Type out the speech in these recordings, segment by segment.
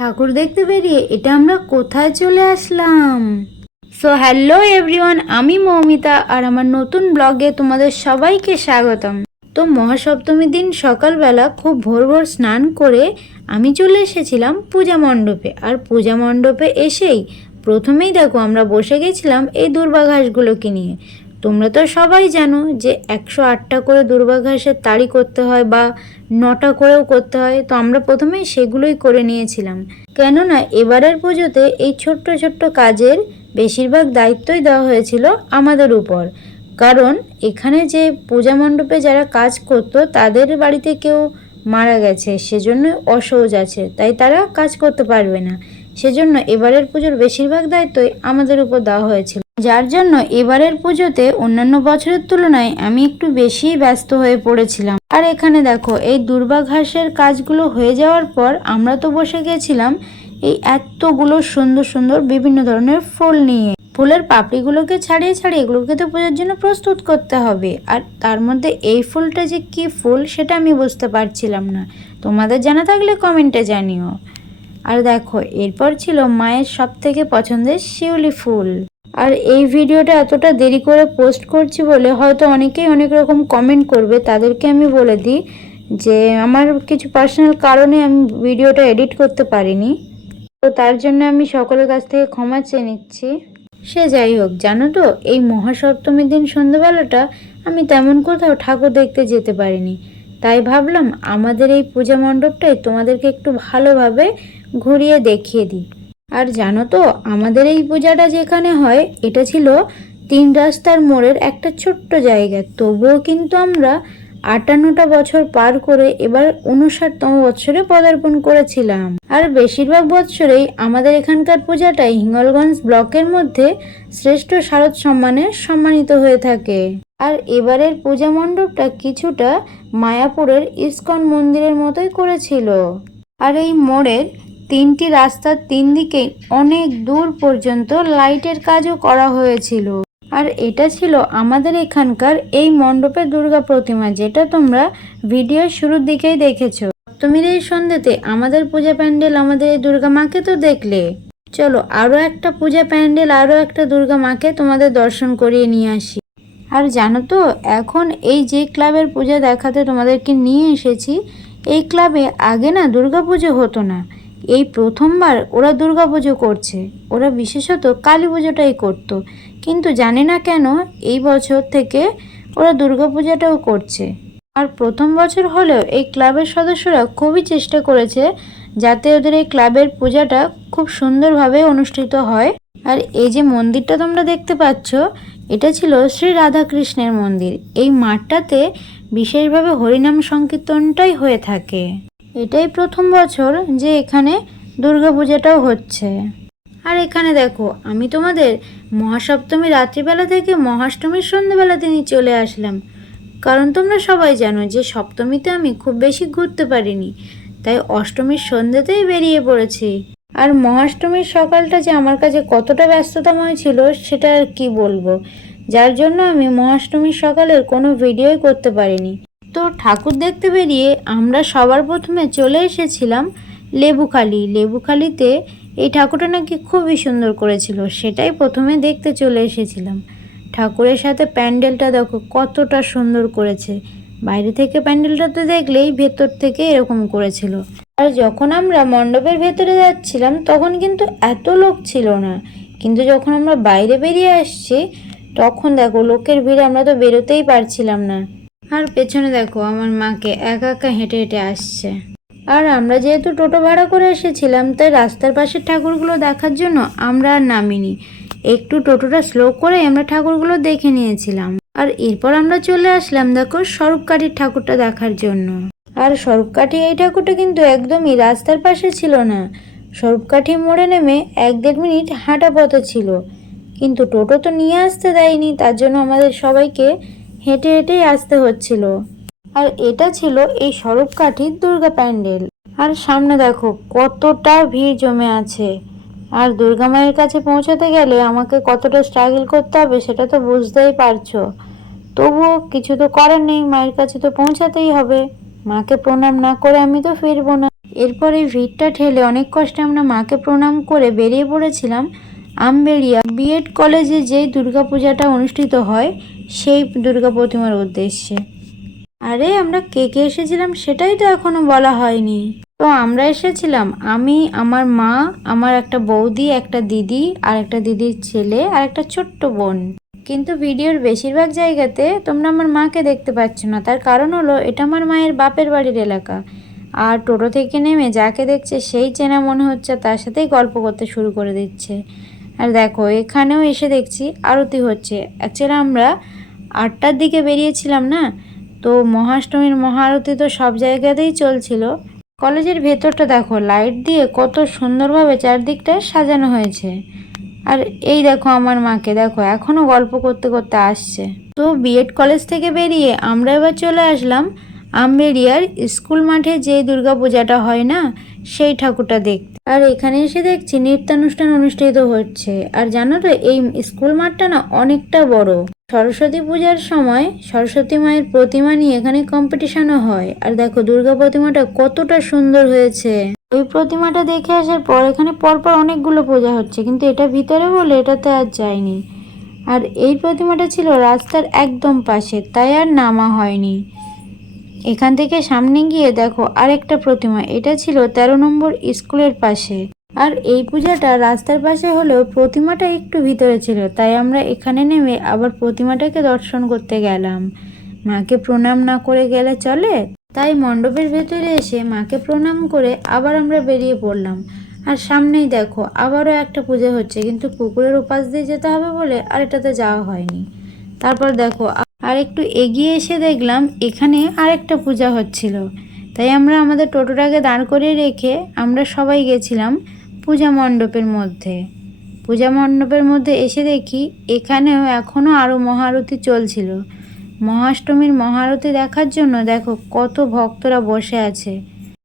ঠাকুর দেখতে বেরিয়ে এটা আমরা কোথায় চলে আসলাম। সো হ্যালো এভরিওয়ান, আমি মৌমিতা আর আমার নতুন ব্লগে তোমাদের সবাইকে স্বাগতম। তো মহাসপ্তমীর দিন সকালবেলা খুব ভোর ভোর স্নান করে আমি চলে এসেছিলাম পূজা মণ্ডপে। আর পূজা মণ্ডপে এসেই প্রথমেই দেখো আমরা বসে গেছিলাম এই দূর্বা ঘাসগুলোকে নিয়ে। তোমরা তো সবাই জানো যে 108টা করে দূর্বা ঘাসের তাড়ি করতে হয় বা 9টা করেও করতে হয়। তো আমরা প্রথমেই সেগুলোই করে নিয়েছিলাম, কেননা এবারের পুজোতে এই ছোট্ট ছোট্ট কাজের বেশিরভাগ দায়িত্বই দেওয়া হয়েছিল আমাদের উপর। কারণ এখানে যে পূজা মণ্ডপে যারা কাজ করতো তাদের বাড়িতে কেউ মারা গেছে, সেজন্য অসহজ আছে, তাই তারা কাজ করতে পারবে না। সেজন্য এবারের পুজোর বেশিরভাগ দায়িত্বই আমাদের উপর দেওয়া হয়েছিল, যার জন্য এবারের পুজোতে অন্যান্য বছরের তুলনায় আমি একটু বেশিই ব্যস্ত হয়ে পড়েছিলাম। আর এখানে দেখো এই দূর্বা ঘাসের কাজগুলো হয়ে যাওয়ার পর আমরা তো বসে গেছিলাম এই এতগুলো সুন্দর সুন্দর বিভিন্ন ধরনের ফুল নিয়ে। ফুলের পাপড়িগুলোকে ছাড়িয়ে ছাড়িয়ে এগুলোকে তো পূজার জন্য প্রস্তুত করতে হবে। আর তার মধ্যে এই ফুলটা যে কি ফুল সেটা আমি বুঝতে পারছিলাম না, তোমাদের জানা থাকলে কমেন্টে জানিও। আর দেখো এরপর ছিল মায়ের সব থেকে পছন্দের শিউলি ফুল। আর এই ভিডিওটা এতটা দেরি করে পোস্ট করছি বলে হয়তো অনেকেই অনেক রকম কমেন্ট করবে, তাদেরকে আমি বলে দিই যে আমার কিছু পার্সোনাল কারণে আমি ভিডিওটা এডিট করতে পারিনি। তো তার জন্য আমি সকলের কাছ থেকে ক্ষমা চেয়ে নিচ্ছি। সে যাই হোক, জানো তো এই মহাসপ্তমীর দিন সন্ধ্যাবেলাটা আমি তেমন কোথাও ঠাকুর দেখতে যেতে পারিনি, তাই ভাবলাম আমাদের এই পূজা মণ্ডপটাই তোমাদেরকে একটু ভালোভাবে ঘুরিয়ে দেখিয়ে দিই। আর জানো তো আমাদের এই পূজাটা যেখানে হয় এটা ছিল 3 রাস্তার মোড়ের একটা ছোট্ট জায়গা, তবুও কিন্তু আমরা 58টা বছর পার করে এবার 59তম বৎসরে পদার্পণ করেছিলাম। আর বেশিরভাগ বৎসরেই আমাদের এখানকার পূজাটাই হিঙ্গলগঞ্জ ব্লকের মধ্যে শ্রেষ্ঠ শারদ সম্মানে সম্মানিত হয়ে থাকে। আর এবারের পূজা মণ্ডপটা কিছুটা মায়াপুরের ইস্কন মন্দিরের মতোই করেছিল। আর এই মোড়ের 3টি রাস্তার 3 দিকে অনেক দূর পর্যন্ত লাইটের কাজও করা হয়েছিল। আর এটা ছিল আমাদের এখানকার এই মণ্ডপের দুর্গা প্রতিমা, যেটা তোমরা ভিডিওর শুরুর দিকেই দেখেছো। সপ্তমীর এই সন্ধ্যেতে আমাদের পূজা প্যান্ডেল, আমাদের এই দুর্গা মাকে তো দেখলে, চলো আরও একটা পূজা প্যান্ডেল, আরও একটা দুর্গা মাকে তোমাদের দর্শন করিয়ে নিয়ে আসি। আর জানো তো এখন এই যে ক্লাবের পূজা দেখাতে তোমাদেরকে নিয়ে এসেছি, এই ক্লাবে আগে না দুর্গাপুজো হতো না, এই প্রথমবার ওরা দুর্গাপুজো করছে। ওরা বিশেষত কালী পুজোটাই করতো, কিন্তু জানি না কেন এই বছর থেকে ওরা দুর্গাপূজাটাও করছে। আর প্রথম বছর হলেও এই ক্লাবের সদস্যরা খুবই চেষ্টা করেছে যাতে ওদের এই ক্লাবের পূজাটা খুব সুন্দরভাবে অনুষ্ঠিত হয়। আর এই যে মন্দিরটা তোমরা দেখতে পাচ্ছ, এটা ছিল শ্রী রাধাকৃষ্ণের মন্দির। এই মাঠটাতে বিশেষভাবে হরিনাম সংকীর্তনটাই হয়ে থাকে। এটাই প্রথম বছর যে এখানে দুর্গাপূজাটাও হচ্ছে। আর এখানে দেখো আমি তোমাদের মহাসপ্তমী রাত্রিবেলা থেকে মহাষ্টমীর সন্ধ্যাবেলাতে নিয়ে চলে আসলাম, কারণ তোমরা সবাই জানো যে সপ্তমীতে আমি খুব বেশি ঘুরতে পারিনি, তাই অষ্টমীর সন্ধ্যাতেই বেরিয়ে পড়েছি। আর মহাষ্টমীর সকালটা যে আমার কাছে কতটা ব্যস্ততাময় ছিল সেটা আর কি বলবো, যার জন্য আমি মহাষ্টমীর সকালের কোনো ভিডিওই করতে পারিনি। তো ঠাকুর দেখতে বেরিয়ে আমরা সবার প্রথমে চলে এসেছিলাম লেবুখালি। লেবুখালিতে এই ঠাকুরটা নাকি খুবই সুন্দর করেছিল, সেটাই প্রথমে দেখতে চলে এসেছিলাম। ঠাকুরের সাথে প্যান্ডেলটা দেখো কতটা সুন্দর করেছে, বাইরে থেকে প্যান্ডেলটা তো দেখলেই ভেতর থেকে এরকম করেছিল। আর যখন আমরা মণ্ডপের ভেতরে যাচ্ছিলাম তখন কিন্তু এত লোক ছিল না, কিন্তু যখন আমরা বাইরে বেরিয়ে আসছি তখন দেখো লোকের ভিড়ে আমরা তো বেরোতেই পারছিলাম না। আর পেছনে দেখো আমার মাকে একা একা হেঁটে হেঁটে আসছে। আর আমরা যেহেতু টোটো ভাড়া করে এসেছিলাম তাই রাস্তার পাশের ঠাকুরগুলো দেখার জন্য আমরা আর নামিনি, একটু টোটোটা স্লো করে আমরা ঠাকুরগুলো দেখে নিয়েছিলাম। আর এরপর আমরা চলে আসলাম দেখো স্বরূপকাঠির ঠাকুরটা দেখার জন্য। আর স্বরূপকাঠি এই ঠাকুরটা কিন্তু একদমই রাস্তার পাশে ছিল না, স্বরূপকাঠি মোড়ে নেমে 1-1.5 মিনিট হাঁটা পথে ছিল, কিন্তু টোটো তো নিয়ে আসতে দেয়নি, তার জন্য আমাদের সবাইকে হেঁটে হেঁটেই আসতে হচ্ছিল। আর এটা ছিল এই স্বরূপকাঠির দুর্গা প্যান্ডেল। আর সামনে দেখো কতটা ভিড় জমে আছে। আর দুর্গা মায়ের কাছে পৌঁছাতে গেলে আমাকে কতটা স্ট্রাগল করতে হবে সেটা তো বুঝতেই পারছো, তবুও কিছু তো করার নেই, মায়ের কাছে তো পৌঁছাতেই হবে। মাকে প্রণাম না করে আমি তো ফিরবো না। এরপর এই ভিড়টা ঠেলে অনেক কষ্টে আমরা মাকে প্রণাম করে বেরিয়ে পড়েছিলাম আমবেড়িয়া বিএড কলেজে যেই দুর্গাপূজাটা অনুষ্ঠিত হয় সেই দুর্গা প্রতিমার উদ্দেশ্যে। আরে আমরা কে কে এসেছিলাম সেটাই তো এখনো বলা হয়নি। তো আমরা এসেছিলাম আমি, আমার মা, আমার একটা বৌদি, একটা দিদি আর একটা দিদির ছেলে আর একটা ছোট্ট বোন। কিন্তু ভিডিওর বেশিরভাগ জায়গাতে তোমরা আমার মাকে দেখতে পাচ্ছ না, তার কারণ হলো এটা আমার মায়ের বাপের বাড়ির এলাকা। আর টোটো থেকে নেমে যাকে দেখছে সেই চেনা মনে হচ্ছে, তার সাথেই গল্প করতে শুরু করে দিচ্ছে। আর দেখো এখানেও এসে দেখছি আরতি হচ্ছে। অ্যাকচুয়ালি আমরা 8টার দিকে বেরিয়েছিলাম না, তো মহাষ্টমীর মহাআরতি তো সব জায়গাতেই চলছিল। কলেজের ভেতরটা দেখো লাইট দিয়ে কত সুন্দরভাবে চারদিকটায় সাজানো হয়েছে। আর এই দেখো আমার মাকে দেখো এখনো গল্প করতে করতে আসছে। তো বিএড কলেজ থেকে বেরিয়ে আমরা এবার চলে আসলাম আমবেড়িয়ার স্কুল মাঠে যে দুর্গাপূজাটা হয় না সেই ঠাকুরটা দেখতে। আর এখানে এসে দেখছি নৃত্যানুষ্ঠান অনুষ্ঠিত হচ্ছে। আর জানো তো এই স্কুল মাঠটা না অনেকটা বড়। সরস্বতী পূজার সময় সরস্বতী মায়ের প্রতিমা নিয়ে এখানে কম্পিটিশনও হয়। আর দেখো দুর্গা প্রতিমাটা কতটা সুন্দর হয়েছে। ওই প্রতিমাটা দেখে আসার পর এখানে পরপর অনেকগুলো পূজা হচ্ছে, কিন্তু এটা ভিতরে বলে এটাতে আর যায়নি। আর এই প্রতিমাটা ছিল রাস্তার একদম পাশে, তাই আর নামা হয়নি। এখান থেকে সামনে গিয়ে দেখো আরেকটা প্রতিমা, এটা ছিল 13 নম্বর স্কুলের পাশে। আর এই পূজাটা রাস্তার পাশে হলেও প্রতিমাটা একটু ভিতরে ছিল, তাই আমরা এখানে নেমে আবার প্রতিমাটাকে দর্শন করতে গেলাম। মাকে প্রণাম না করে গেলে চলে, তাই মণ্ডপের ভেতরে এসে মাকে প্রণাম করে আবার আমরা বেরিয়ে পড়লাম। আর সামনেই দেখো আবারও একটা পূজা হচ্ছে, কিন্তু পুকুরের উপাস দিয়ে যেতে হবে বলে আর এটাতে যাওয়া হয়নি। তারপর দেখো আর একটু এগিয়ে এসে দেখলাম এখানে আরেকটা পূজা হচ্ছিল, তাই আমরা আমাদের টোটোটাকে দাঁড় করিয়ে রেখে আমরা সবাই গেছিলাম পূজা মণ্ডপের মধ্যে। পূজা মণ্ডপের মধ্যে এসে দেখি এখানেও এখনও আরও মহাআরতি চলছিল। মহাষ্টমীর মহাআরতি দেখার জন্য দেখো কত ভক্তরা বসে আছে,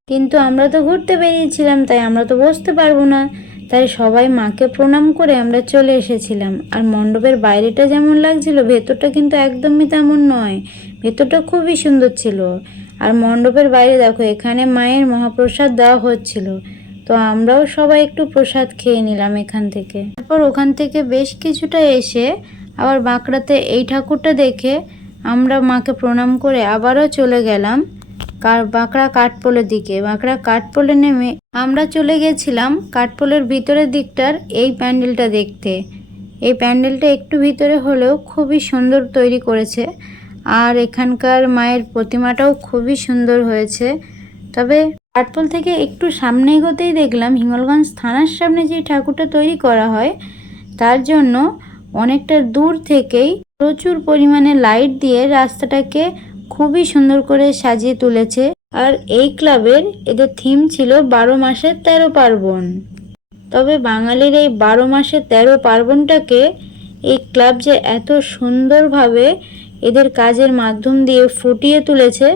কিন্তু আমরা তো ঘুরতে বেরিয়েছিলাম তাই আমরা তো বসতে পারবো না, তাই সবাই মাকে প্রণাম করে আমরা চলে এসেছিলাম। আর মণ্ডপের বাইরেটা যেমন লাগছিল ভেতরটা কিন্তু একদমই তেমন নয়, ভেতরটা খুবই সুন্দর ছিল। আর মণ্ডপের বাইরে দেখো এখানে মায়ের মহাপ্রসাদ দেওয়া হচ্ছিল, তো আমরাও সবাই একটু প্রসাদ খেয়ে নিলাম এখান থেকে। তারপর ওখান থেকে বেশ কিছুটা এসে আবার বাঁকড়াতে এই ঠাকুরটা দেখে আমরা মাকে প্রণাম করে আবারও চলে গেলাম বাঁকড়া কাঠপোলের দিকে। বাঁকড়া কাঠপোলে নেমে আমরা চলে গেছিলাম কাঠপোলের ভিতরের দিকটার এই প্যান্ডেলটা দেখতে। এই প্যান্ডেলটা একটু ভিতরে হলেও খুবই সুন্দর তৈরি করেছে, আর এখানকার মায়ের প্রতিমাটাও খুবই সুন্দর হয়েছে। তবে কাঠপোল থেকে একটু সামনে এগোতেই দেখলাম হিঙ্গলগঞ্জ থানার সামনে যে ঠাকুরটা তৈরি করা হয় তার জন্য অনেকটা দূর থেকেই প্রচুর পরিমাণে লাইট দিয়ে রাস্তাটাকে খুবই সুন্দর করে সাজিয়ে তুলেছে। আর এই ক্লাবের এদের থিম ছিল 12 মাসের 13 পার্বণ। তবে বাঙালির এই 12 মাসের 13 পার্বণটাকে এই ক্লাব যে এত সুন্দরভাবে এদের কাজের মাধ্যম দিয়ে ফুটিয়ে তুলেছে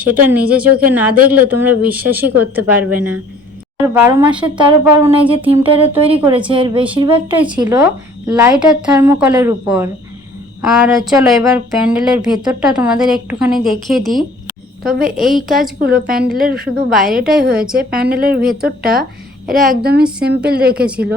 সেটা নিজে চোখে না দেখলে তোমরা বিশ্বাসই করতে পারবে না। আর 12 মাসের 13 পার্বণ এই যে থিমটা তৈরি করেছে এর বেশিরভাগটাই ছিল লাইট আর থার্মোকলের উপর। আর চলো এবার প্যান্ডেলের ভেতরটা তোমাদের একটুখানি দেখিয়ে দিই। তবে এই কাজগুলো প্যান্ডেলের শুধু বাইরেটাই হয়েছে, প্যান্ডেলের ভেতরটা এরা একদমই সিম্পল রেখেছিল।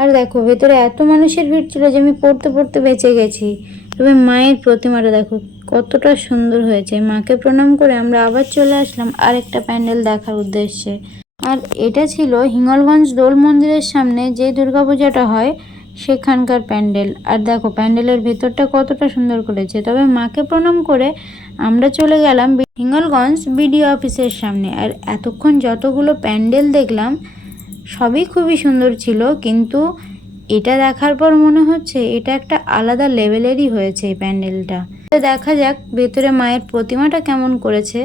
আর দেখো ভেতরে এত মানুষের ভিড় ছিল যে আমি পড়তে পড়তে বেঁচে গেছি। তবে মায়ের প্রতিমাটা দেখো কতটা সুন্দর হয়েছে। মাকে প্রণাম করে আমরা আবার চলে আসলাম আরেকটা প্যান্ডেল দেখার উদ্দেশ্যে। আর এটা ছিল হিঙ্গলগঞ্জ দোল মন্দিরের সামনে যে দুর্গাপূজাটা হয় সেখানকার প্যান্ডেল। আর দেখো প্যান্ডেলের ভেতরটা কতটা সুন্দর করেছে। তবে মাকে প্রণাম করে আমরা চলে গেলাম হিঙ্গলগঞ্জ বিডিও অফিসের সামনে। আর এতক্ষণ যতগুলো প্যান্ডেল দেখলাম সবই খুবই সুন্দর ছিল, কিন্তু এটা দেখার পর মনে হচ্ছে এটা একটা আলাদা লেভেলেরই হয়েছে এই প্যান্ডেলটা। দেখা যাক ভেতরে মায়ের প্রতিমাটা কেমন করেছে।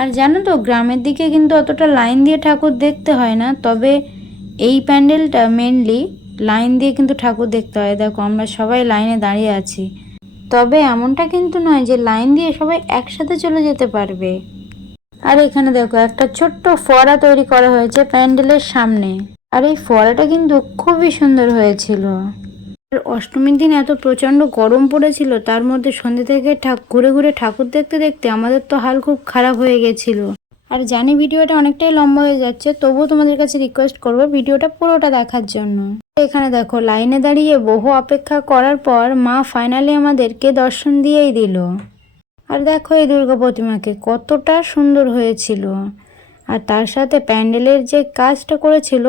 আর জানো তো গ্রামের দিকে কিন্তু অতটা লাইন দিয়ে ঠাকুর দেখতে হয় না, তবে এই প্যান্ডেলটা মেনলি লাইন দিয়ে কিন্তু ঠাকুর দেখতে হয়। দেখো আমরা সবাই লাইনে দাঁড়িয়ে আছি, তবে এমনটা কিন্তু নয় যে লাইন দিয়ে সবাই একসাথে চলে যেতে পারবে। আর এখানে দেখো একটা ছোট্ট ফোয়ারা তৈরি করা হয়েছে প্যান্ডেলের সামনে, আর এই ফোয়ারাটা কিন্তু খুবই সুন্দর হয়েছিল। আর অষ্টমীর দিন এত প্রচণ্ড গরম পড়েছিল, তার মধ্যে সন্ধ্যে থেকে ঘুরে ঘুরে ঠাকুর দেখতে দেখতে আমাদের তো হাল খুব খারাপ হয়ে গেছিল। আর জানি ভিডিওটা অনেকটাই লম্বা হয়ে যাচ্ছে, তবুও তোমাদের কাছে রিকোয়েস্ট করব ভিডিওটা পুরোটা দেখার জন্য। এখানে দেখো লাইনে দাঁড়িয়ে বহু অপেক্ষা করার পর মা ফাইনালি আমাদেরকে দর্শন দিয়েই দিল। আর দেখো এই দুর্গা প্রতিমাকে কতটা সুন্দর হয়েছিল, আর তার সাথে প্যান্ডেলের যে কাজটা করেছিল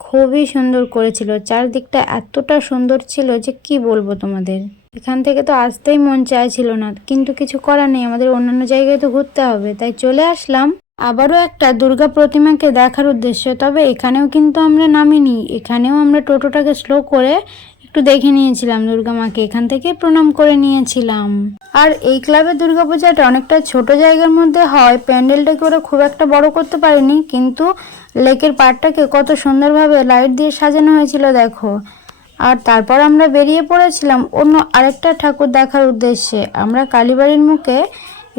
খুবই সুন্দর করেছিল। চারদিকটা এতটা সুন্দর ছিল যে কি বলবো তোমাদের। এখান থেকে তো আসতেই মন চাইছিল না, কিন্তু কিছু করার নেই, আমাদের অন্যান্য জায়গায় তো ঘুরতে হবে, তাই চলে আসলাম আবারও একটা দুর্গা প্রতিমাকে দেখার উদ্দেশ্যে। তবে এখানেও কিন্তু আমরা নামিনি, এখানেও আমরা টোটোটাকে স্লো করে একটু দেখে নিয়েছিলাম দুর্গা মাকে, এখান থেকে প্রণাম করে নিয়েছিলাম। আর এই ক্লাবের দুর্গাপূজাটা অনেকটা ছোট জায়গার মধ্যে হয়, প্যান্ডেলটাকে ওরা খুব একটা বড় করতে পারেনি, কিন্তু লেকের পাড়টাকে কত সুন্দরভাবে লাইট দিয়ে সাজানো হয়েছিল দেখো। আর তারপর আমরা বেরিয়ে পড়েছিলাম অন্য আরেকটা ঠাকুর দেখার উদ্দেশ্যে। আমরা কালীবাড়ির মুখে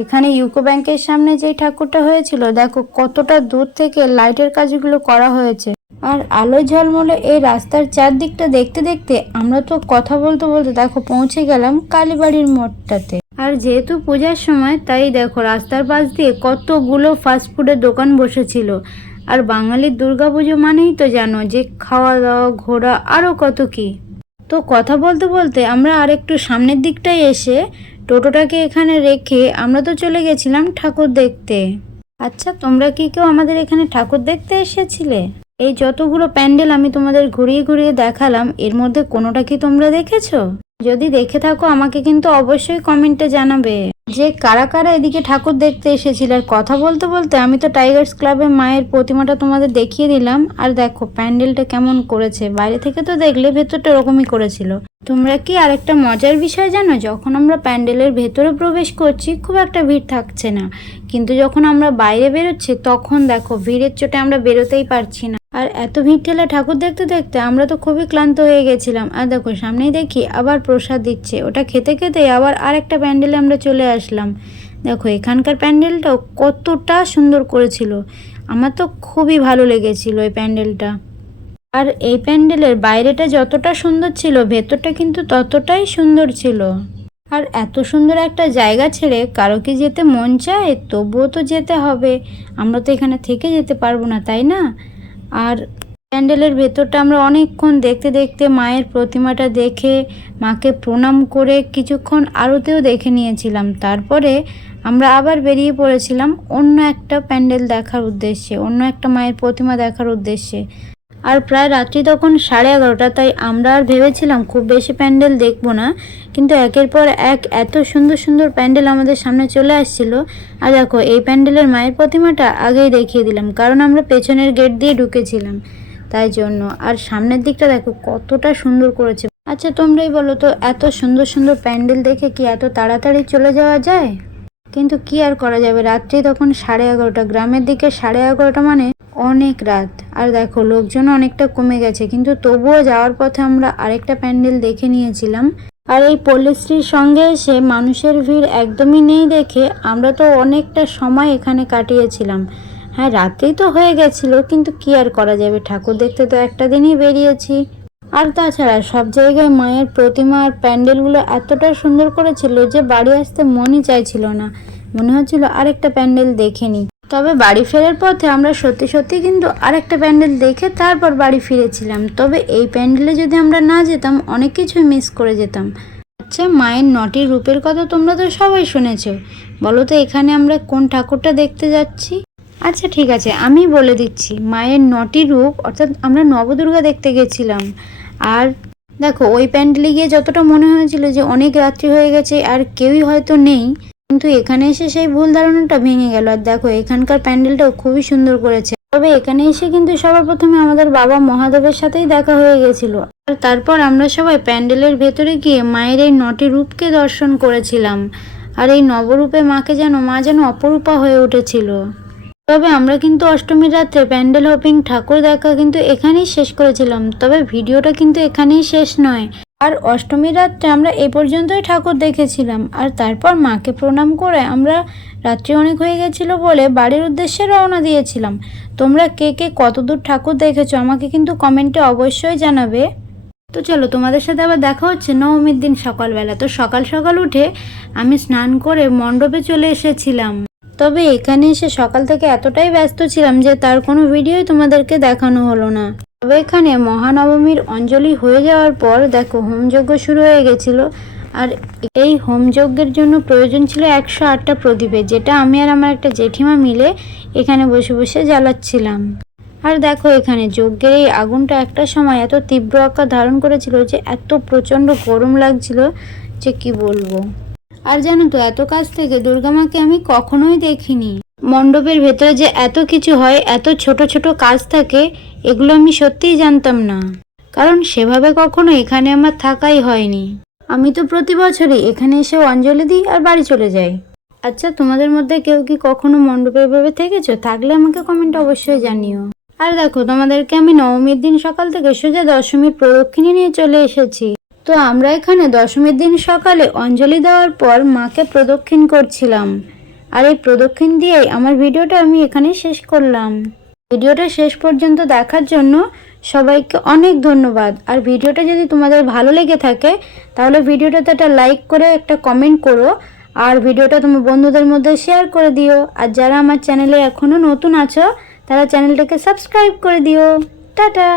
এখানে ইউকো ব্যাংকের সামনে যেই ঠাকুরটা হয়েছিল দেখো কতটা দূর থেকে লাইটের কাজগুলো করা হয়েছে। আর আলো ঝলমলে এই রাস্তার চারদিকটা দেখতে দেখতে আমরা তো কথা বলতে বলতে দেখো পৌঁছে গেলাম কালীবাড়ির মোড়টাতে। আর যেহেতু পূজার সময় তাই দেখো রাস্তার পাশ দিয়ে কতগুলো ফাস্টফুডের দোকান বসেছিল। আর বাঙালির দুর্গাপুজো মানেই তো জানো যে খাওয়া দাওয়া ঘোরা আরও কত কি। তো কথা বলতে বলতে আমরা আর একটু সামনের দিকটায় এসে টোটোটাকে এখানে রেখে আমরা তো চলে গেছিলাম ঠাকুর দেখতে। আচ্ছা তোমরা কি কেউ আমাদের এখানে ঠাকুর দেখতে এসেছিলে? এই যতগুলো প্যান্ডেল আমি তোমাদের ঘুরিয়ে ঘুরিয়ে দেখালাম, এর মধ্যে কোনোটা কি তোমরা দেখেছো? যদি দেখে থাকো আমাকে কিন্তু অবশ্যই কমেন্টে জানাবে যে কারা কারা এদিকে ঠাকুর দেখতে এসেছিল। আর কথা বলতে বলতে আমি তো টাইগার্স ক্লাবের মায়ের প্রতিমাটা তোমাদের দেখিয়ে দিলাম। আর দেখো প্যান্ডেলটা কেমন করেছে, বাইরে থেকে তো দেখলে ভেতরটা এরকমই করেছিল। তোমরা কি আরেকটা মজার বিষয় জানো, যখন আমরা প্যান্ডেলের ভেতরে প্রবেশ করছি খুব একটা ভিড় থাকছে না, কিন্তু যখন আমরা বাইরে বেরোচ্ছি তখন দেখো ভিড়ের চোটে আমরা বেরোতেই পারছি না। আর এত ভিড় ঠেলে ঠাকুর দেখতে দেখতে আমরা তো খুবই ক্লান্ত হয়ে গেছিলাম। আর দেখো সামনেই দেখি আবার প্রসাদ দিচ্ছে, ওটা খেতে খেতে আবার আরেকটা প্যান্ডেলে আমরা চলে আসলাম। দেখো এখানকার প্যান্ডেলটাও কতটা সুন্দর করেছিল, আমার তো খুবই ভালো লেগেছিল এই প্যান্ডেলটা। আর এই প্যান্ডেলের বাইরেটা যতটা সুন্দর ছিল ভেতরটা কিন্তু ততটাই সুন্দর ছিল। আর এত সুন্দর একটা জায়গা ছেড়ে কারো কি যেতে মন চায়? তবুও তো যেতে হবে, আমরা তো এখানে থেকে যেতে পারবো না, তাই না? আর প্যান্ডেলের ভেতরটা আমরা অনেকক্ষণ দেখতে দেখতে মায়ের প্রতিমাটা দেখে মাকে প্রণাম করে কিছুক্ষণ আরতিও দেখে নিয়েছিলাম। তারপরে আমরা আবার বেরিয়ে পড়েছিলাম অন্য একটা প্যান্ডেল দেখার উদ্দেশ্যে, অন্য একটা মায়ের প্রতিমা দেখার উদ্দেশ্যে। আর প্রায় রাত্রি তখন 11:30, তাই আমরা আর ভেবেছিলাম খুব বেশি প্যান্ডেল দেখবো না, কিন্তু একের পর এক এত সুন্দর সুন্দর প্যান্ডেল আমাদের সামনে চলে আসছিল। আর দেখো এই প্যান্ডেলের মায়ের প্রতিমাটা আগেই দেখিয়ে দিলাম, কারণ আমরা পেছনের গেট দিয়ে ঢুকেছিলাম তাই জন্য। আর সামনের দিকটা দেখো কতটা সুন্দর করেছে। আচ্ছা তোমরাই বলো তো, এত সুন্দর সুন্দর প্যান্ডেল দেখে কি এত তাড়াতাড়ি চলে যাওয়া যায়? কিন্তু কি আর করা যাবে, রাত্রি তখন 11:30, গ্রামের দিকে 11:30 মানে অনেক রাত। আর দেখো লোকজন অনেকটা কমে গেছে, কিন্তু তবুও যাওয়ার পথে আমরা আরেকটা প্যান্ডেল দেখে নিয়েছিলাম। আর এই পল্লীশ্রীর সঙ্গে এসে মানুষের ভিড় একদমই নেই দেখে আমরা তো অনেকটা সময় এখানে কাটিয়েছিলাম। হ্যাঁ রাতেই তো হয়ে গেছিল, কিন্তু কি আর করা যাবে, ঠাকুর দেখতে তো একটা দিনই বেরিয়েছি। আর তাছাড়া সব জায়গায় মায়ের প্রতিমা আর প্যান্ডেলগুলো এতটা সুন্দর করেছিল যে বাড়ি আসতে মনই চাইছিল না, মনে হচ্ছিল আরেকটা প্যান্ডেল দেখে নিই। তবে বাড়ি ফেরার পথে আমরা সত্যি সত্যি কিন্তু আরেকটা প্যান্ডেল দেখে তারপর বাড়ি ফিরেছিলাম। তবে এই প্যান্ডেলে যদি আমরা না যেতাম অনেক কিছুই মিস করে যেতাম। আচ্ছা মায়ের 9টি রূপের কথা তোমরা তো সবাই শুনেছো, বলো তো এখানে আমরা কোন ঠাকুরটা দেখতে যাচ্ছি? আচ্ছা ঠিক আছে আমি বলে দিচ্ছি, মায়ের 9টি রূপ, অর্থাৎ আমরা নবদুর্গা দেখতে গেছিলাম। আর দেখো ওই প্যান্ডেলে গিয়ে যতটা মনে হয়েছিল যে অনেক রাত্রি হয়ে গেছে আর কেউই হয়তো নেই, কিন্তু এখানে এসে সেই ভুল ধারণাটা ভেঙে গেল। আর দেখো এখানকার প্যান্ডেলটাও খুবই সুন্দর করেছে। তবে এখানে এসে কিন্তু সবার প্রথমে আমাদের বাবা মহাদেবের সাথেই দেখা হয়ে গেছিল। আর তারপর আমরা সবাই প্যান্ডেলের ভেতরে গিয়ে মায়ের এই 9টি রূপকে দর্শন করেছিলাম। আর এই নবরূপে মাকে মা যেন অপরূপা হয়ে উঠেছিল। তবে আমরা কিন্তু অষ্টমীর রাত্রে প্যান্ডেল হপিং ঠাকুর দেখা কিন্তু এখানেই শেষ করেছিলাম। তবে ভিডিওটা কিন্তু এখানেই শেষ নয়। আর অষ্টমীর রাত্রে আমরা এই পর্যন্তই ঠাকুর দেখেছিলাম। আর তারপর মাকে প্রণাম করে আমরা রাত্রি অনেক হয়ে গেছিল বলে বাড়ির উদ্দেশ্যে রওনা দিয়েছিলাম। তোমরা কে কে কতদূর ঠাকুর দেখেছো আমাকে কিন্তু কমেন্টে অবশ্যই জানাবে। তো চলো তোমাদের সাথে আবার দেখা হচ্ছে নবমীর দিন সকালবেলা। তো সকাল সকাল উঠে আমি স্নান করে মণ্ডপে চলে এসেছিলাম। তবে এখানে এসে সকাল থেকে এতটাই ব্যস্ত ছিলাম যে তার কোনো ভিডিওই তোমাদেরকে দেখানো হলো না। তবে এখানে মহানবমীর অঞ্জলি হয়ে যাওয়ার পর দেখো হোমযজ্ঞ শুরু হয়ে গেছিলো। আর এই হোমযজ্ঞের জন্য প্রয়োজন ছিল 108টা প্রদীপে, যেটা আমি আর আমার একটা জেঠিমা মিলে এখানে বসে বসে জ্বালাচ্ছিলাম। আর দেখো এখানে যজ্ঞের এই আগুনটা একটা সময় এত তীব্র আকার ধারণ করেছিল যে এত প্রচণ্ড গরম লাগছিল যে কি বলবো। আর জানো তো, এত কাছ থেকে দুর্গা মাকে আমি কখনোই দেখিনি। মণ্ডপের ভেতরে যে এত কিছু হয়, এত ছোট ছোট কাজ থাকে, এগুলো আমি সত্যিই জানতাম না, কারণ সেভাবে কখনো এখানে আমার থাকাই হয়নি। আমি তো প্রতি বছরই এখানে এসে অঞ্জলি দিই আর বাড়ি চলে যাই। আচ্ছা, তোমাদের মধ্যে কেউ কি কখনো মণ্ডপের ভাবে থেকেছো? থাকলে আমাকে কমেন্ট অবশ্যই জানিও। আর দেখো, তোমাদেরকে আমি নবমীর দিন সকাল থেকে সোজা দশমীর প্রদক্ষিণে নিয়ে চলে এসেছি। তো আমরা এখানে দশমীর দিন সকালে অঞ্জলি দেওয়ার পর মাকে প্রদক্ষিণ করছিলাম। আর এই প্রদক্ষিণ দিয়েই আমার ভিডিওটা আমি এখানে শেষ করলাম। ভিডিওটা শেষ পর্যন্ত দেখার জন্য সবাইকে অনেক ধন্যবাদ। আর ভিডিওটা যদি তোমাদের ভালো লেগে থাকে তাহলে ভিডিওটাতে একটা লাইক করে একটা কমেন্ট করো, আর ভিডিওটা তোমার বন্ধুদের মধ্যে শেয়ার করে দিও। আর যারা আমার চ্যানেলে এখনও নতুন আছো তারা চ্যানেলটাকে সাবস্ক্রাইব করে দিও। টাটা।